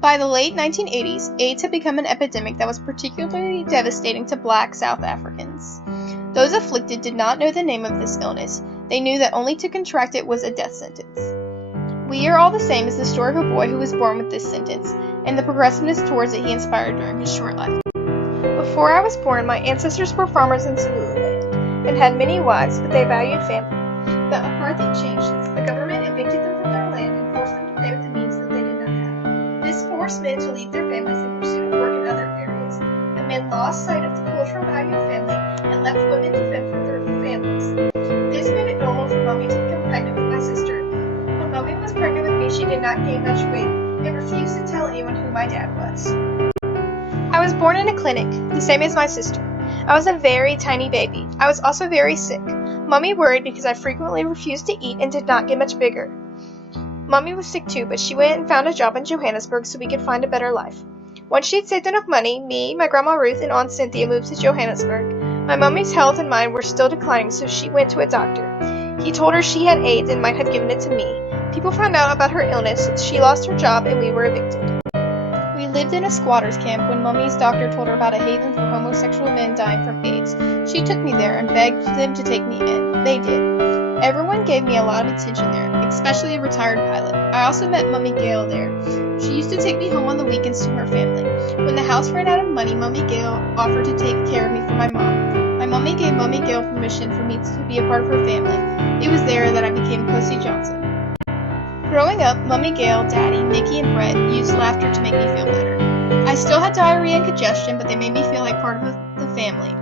By the late 1980s, AIDS had become an epidemic that was particularly devastating to Black South Africans. Those afflicted did not know the name of this illness. They knew that only to contract it was a death sentence. We Are All the Same is the story of a boy who was born with this sentence, and the progressiveness towards it he inspired during his short life. Before I was born, my ancestors were farmers in Zululand, and had many wives, but they valued family. But apartheid changed this. The government evicted them from their land and forced them to pay with the means that they did not have. This forced men to leave their families in pursuit of work in other areas. The men lost sight of the cultural value of family and left women to fend for their families. This made it normal for Mommy to become pregnant with my sister. When Mommy was pregnant with me, she did not gain much weight and refused to tell anyone who my dad was. I was born in a clinic, the same as my sister. I was a very tiny baby. I was also very sick. Mommy worried because I frequently refused to eat and did not get much bigger. Mommy was sick too, but she went and found a job in Johannesburg so we could find a better life. Once she had saved enough money, me, my grandma Ruth, and Aunt Cynthia moved to Johannesburg. My mommy's health and mine were still declining, so she went to a doctor. He told her she had AIDS and might have given it to me. People found out about her illness, she lost her job, and we were evicted. We lived in a squatters camp when Mummy's doctor told her about a haven for homosexual men dying from AIDS. She took me there and begged them to take me in. They did. Everyone gave me a lot of attention there, especially a retired pilot. I also met Mummy Gail there. She used to take me home on the weekends to her family. When the house ran out of money, Mummy Gail offered to take care of me for my mom. My mummy gave Mummy Gail permission for me to be a part of her family. It was there that I became Kosi Johnson. Growing up, Mummy Gail, Daddy, Nikki, and Brett used laughter to make me feel better. I still had diarrhea and congestion, but they made me feel like part of the family.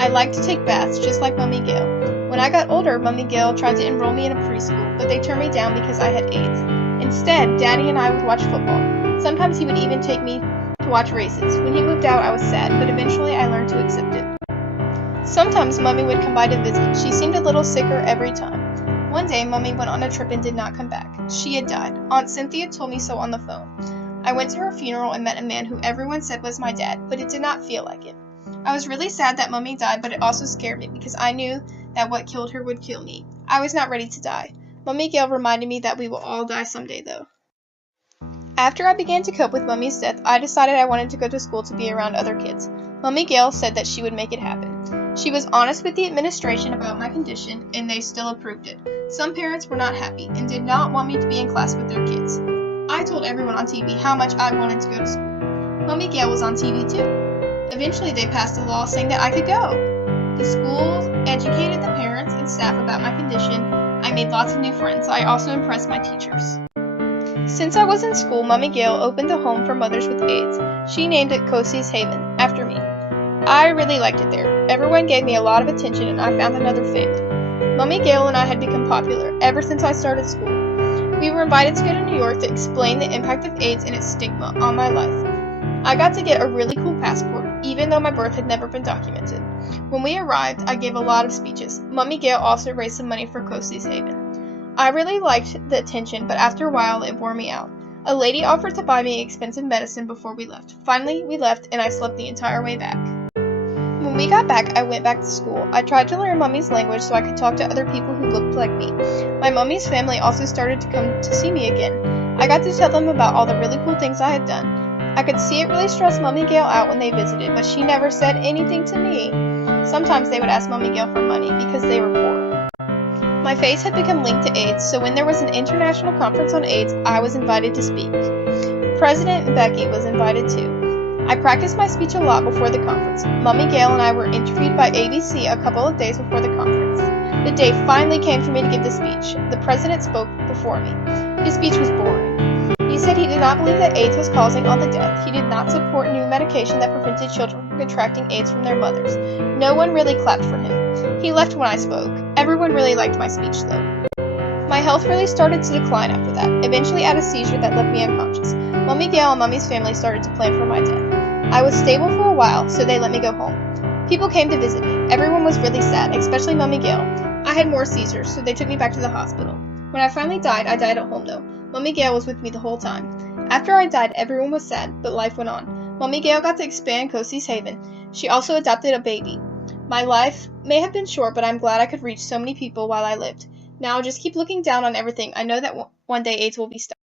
I liked to take baths, just like Mummy Gail. When I got older, Mummy Gail tried to enroll me in a preschool, but they turned me down because I had AIDS. Instead, Daddy and I would watch football. Sometimes he would even take me to watch races. When he moved out, I was sad, but eventually I learned to accept it. Sometimes Mummy would come by to visit. She seemed a little sicker every time. One day, Mummy went on a trip and did not come back. She had died. Aunt Cynthia told me so on the phone. I went to her funeral and met a man who everyone said was my dad, but it did not feel like it. I was really sad that Mummy died, but it also scared me because I knew that what killed her would kill me. I was not ready to die. Mummy Gail reminded me that we will all die someday, though. After I began to cope with Mummy's death, I decided I wanted to go to school to be around other kids. Mummy Gail said that she would make it happen. She was honest with the administration about my condition, and they still approved it. Some parents were not happy and did not want me to be in class with their kids. I told everyone on TV how much I wanted to go to school. Mummy Gail was on TV too. Eventually they passed a law saying that I could go. The schools educated the parents and staff about my condition. I made lots of new friends. I also impressed my teachers. Since I was in school, Mummy Gail opened a home for mothers with AIDS. She named it Kosi's Haven, after me. I really liked it there. Everyone gave me a lot of attention and I found another family. Mummy Gail and I had become popular ever since I started school. We were invited to go to New York to explain the impact of AIDS and its stigma on my life. I got to get a really cool passport, even though my birth had never been documented. When we arrived, I gave a lot of speeches. Mummy Gail also raised some money for Kosi's Haven. I really liked the attention, but after a while it wore me out. A lady offered to buy me expensive medicine before we left. Finally, we left and I slept the entire way back. When we got back, I went back to school. I tried to learn Mummy's language so I could talk to other people who looked like me. My Mummy's family also started to come to see me again. I got to tell them about all the really cool things I had done. I could see it really stressed Mummy Gail out when they visited, but she never said anything to me. Sometimes they would ask Mummy Gail for money because they were poor. My face had become linked to AIDS, so when there was an international conference on AIDS, I was invited to speak. President Mbeki was invited too. I practiced my speech a lot before the conference. Mummy Gail and I were interviewed by ABC a couple of days before the conference. The day finally came for me to give the speech. The president spoke before me. His speech was boring. He said he did not believe that AIDS was causing all the death. He did not support new medication that prevented children from contracting AIDS from their mothers. No one really clapped for him. He left when I spoke. Everyone really liked my speech, though. My health really started to decline after that. Eventually I had a seizure that left me unconscious. Mummy Gail and Mummy's family started to plan for my death. I was stable for a while, so they let me go home. People came to visit me. Everyone was really sad, especially Mummy Gail. I had more seizures, so they took me back to the hospital. When I finally died, I died at home though. Mummy Gail was with me the whole time. After I died, everyone was sad, but life went on. Mummy Gail got to expand Kosi's Haven. She also adopted a baby. My life may have been short, but I'm glad I could reach so many people while I lived. Now I'll just keep looking down on everything. I know that one day AIDS will be stopped.